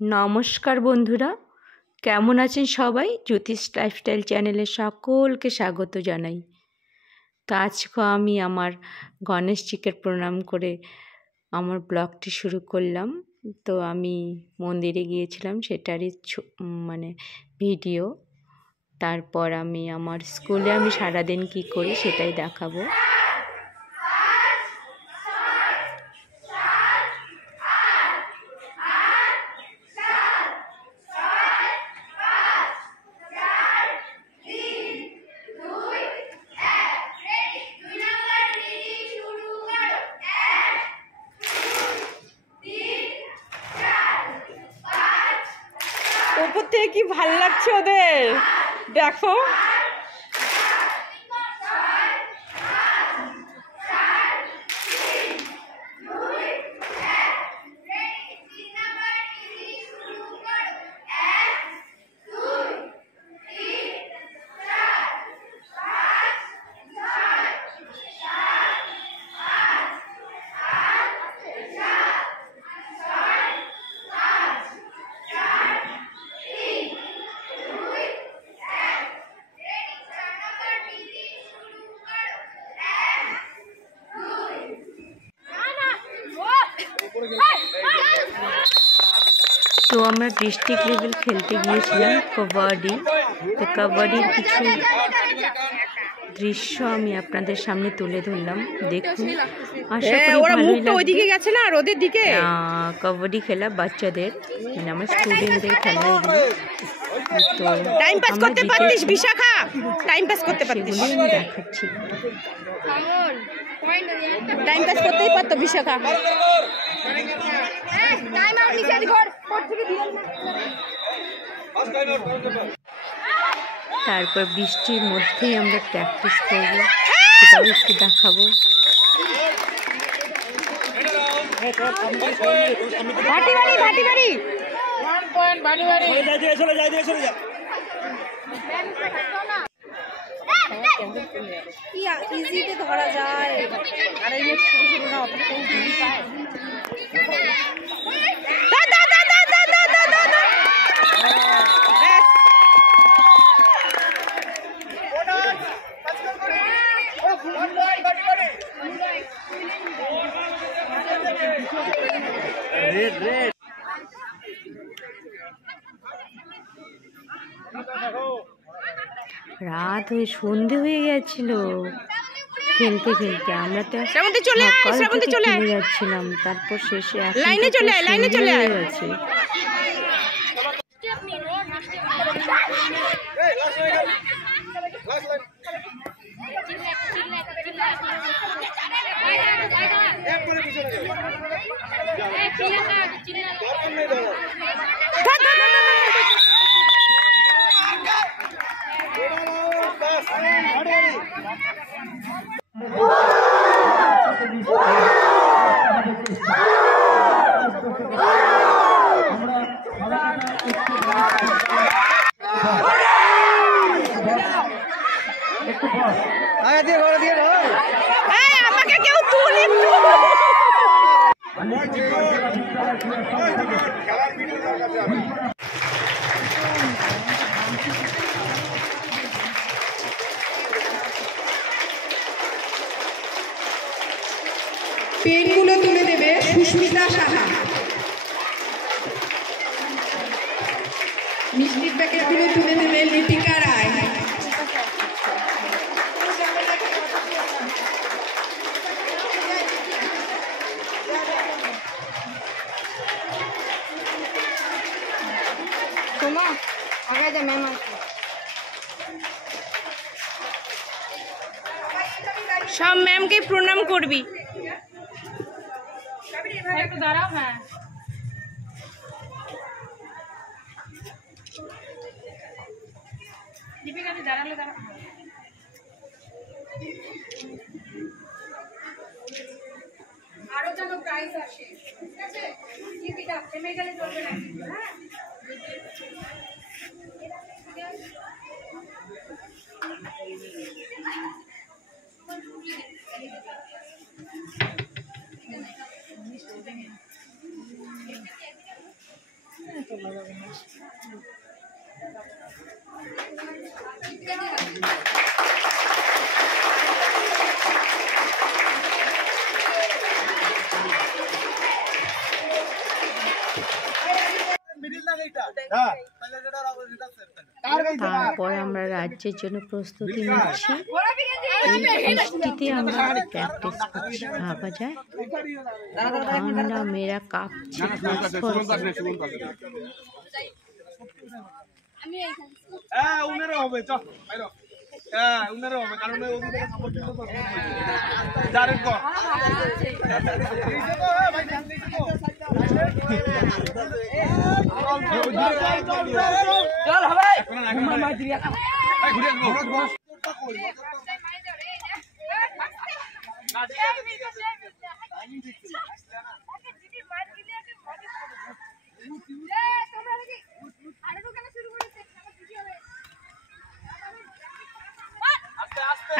নমস্কার বন্ধুরা, কেমন আছেন সবাই? জ্যোতিষ লাইফস্টাইল চ্যানেলে সকলকে স্বাগত জানাই। তো আজকে আমি আমার গণেশজিকে প্রণাম করে আমার ব্লগটি শুরু করলাম। তো আমি মন্দিরে গিয়েছিলাম, সেটারই ভিডিও। তারপর আমি আমার স্কুলে সারাদিন কী করি সেটাই দেখাবো। ওপর থেকে কি ভাল লাগছে ওদের, দেখো। তো আমরা ডিস্ট্রিক্ট লেভেল খেলতে গিয়েছিলাম কবাডি। তো কবাডির কিছু দৃশ্য আমি আপনাদের সামনে তুলে ধরলাম, দেখুন। আশা করি ভালোই লাগবে। কবাডি খেলা বাচ্চাদের, আমার স্টুডেন্টদের খেলা। তো টাইম পাস করতে পারতিস বিশাখা, টাইম পাস করতে পারতিস। সেগুলো আমি দেখাচ্ছি। টাইম পাস করতেই পারতো বিশাখা। তারপর বৃষ্টির মধ্যেই আমরা প্র্যাকটিস করব, সেটাও একটু দেখাবো। ধরা যায় রাত হয়ে সন্ধে হয়ে গেছিল খেলতে খেলতে। আমরা তো চলে যাচ্ছিলাম, তারপর শেষে লাইনে চলে গেছে। আমাকে কেউ তুলি পেনগুলো তুলে দেবে সুস্মিতা সাহা। মিষ্টির প্যাকেটগুলো তুলে দেবে লিপিকা রায়। সব ম্যামকে প্রণাম করবি। একটু দাঁড়াও। হ্যাঁ, দীপিকা দাঁড়ালে দাঁড়াও। আরো যেন প্রাইস আসে, ঠিক আছে? দীপিকা থেমে গেলে চলবে না। হ্যাঁ, তারপর আমরা রাজ্যের জন্য প্রস্তুতি নিচ্ছি। এই বৃষ্টিতে আমরা প্র্যাকটিস করছি, ভাবা যায়। ঠান্ডা মেয়েরা কাঁপছে।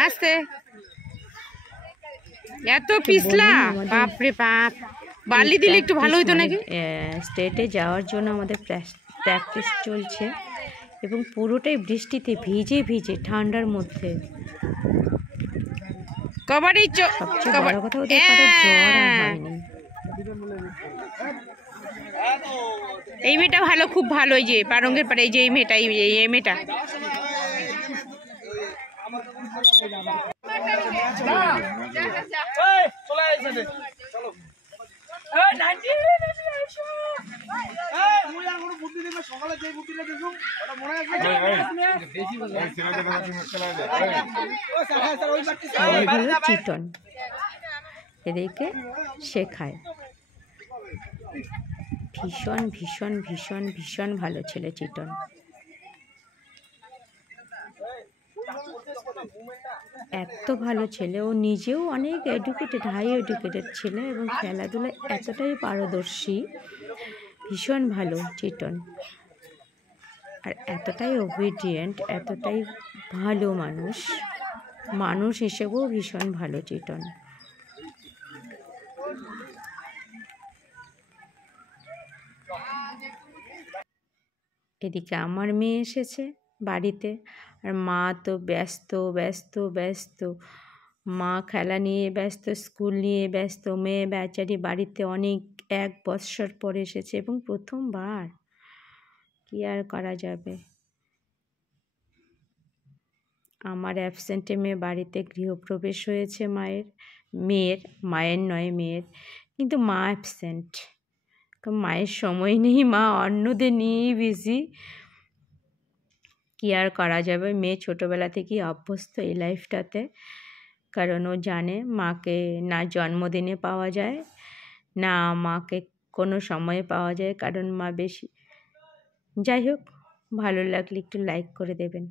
আস্তে এত পিছলা, বাপরে বাপ, বালি দিলে একটু ভালো হতো নাকি। স্টেটে যাওয়ার জন্য আমাদের প্র্যাকটিস চলছে এবং পুরোটাই বৃষ্টিতে ভিজে ভিজে ঠান্ডার মধ্যে। কবাডি সবচেয়ে বড় কথা, ওদের কারো জ্বর হয়নি। এই মেয়েটা ভালো, খুব ভালো। এই যে পারঙ্গের পারে এই যে এই মেয়েটা, এই মেয়েটা চিটন, এদেরকে শেখায়। ভীষণ ভীষণ ভীষণ ভীষণ ভালো ছেলে চিটন। এত ভালো ছেলে, ও নিজেও অনেক এডুকেটেড, হাই এডুকেটেড ছেলে এবং খেলাধুলায় এতটাই পারদর্শী, ভীষণ ভালো চিটন। আর এতটাই ওবিডিয়েন্ট, এতটাই ভালো মানুষ হিসেবেও ভীষণ ভালো চিটন। এদিকে আমার মেয়ে এসেছে বাড়িতে, আর মা তো ব্যস্ত ব্যস্ত ব্যস্ত। মা খেলা নিয়ে ব্যস্ত, স্কুল নিয়ে ব্যস্ত। মেয়ে বেচারি বাড়িতে অনেক 1 বৎসর পরে এসেছে এবং প্রথমবার, কি আর করা যাবে। আমার অ্যাবসেন্টে মেয়ে বাড়িতে গৃহপ্রবেশ হয়েছে মায়ের নয় মেয়ের, কিন্তু মা অ্যাবসেন্ট। মায়ের সময় নেই, মা অন্যদের নিয়েই বিজি। কি আর করা যাবে, মেয়ে ছোটোবেলা থেকেই অভ্যস্ত এই লাইফটাতে। কারণ ও জানে মাকে না জন্মদিনে পাওয়া যায়, না মাকে কোনো সময়ে পাওয়া যায়, কারণ মা বেশি। যাই হোক, ভালো লাগলে একটু লাইক করে দেবেন।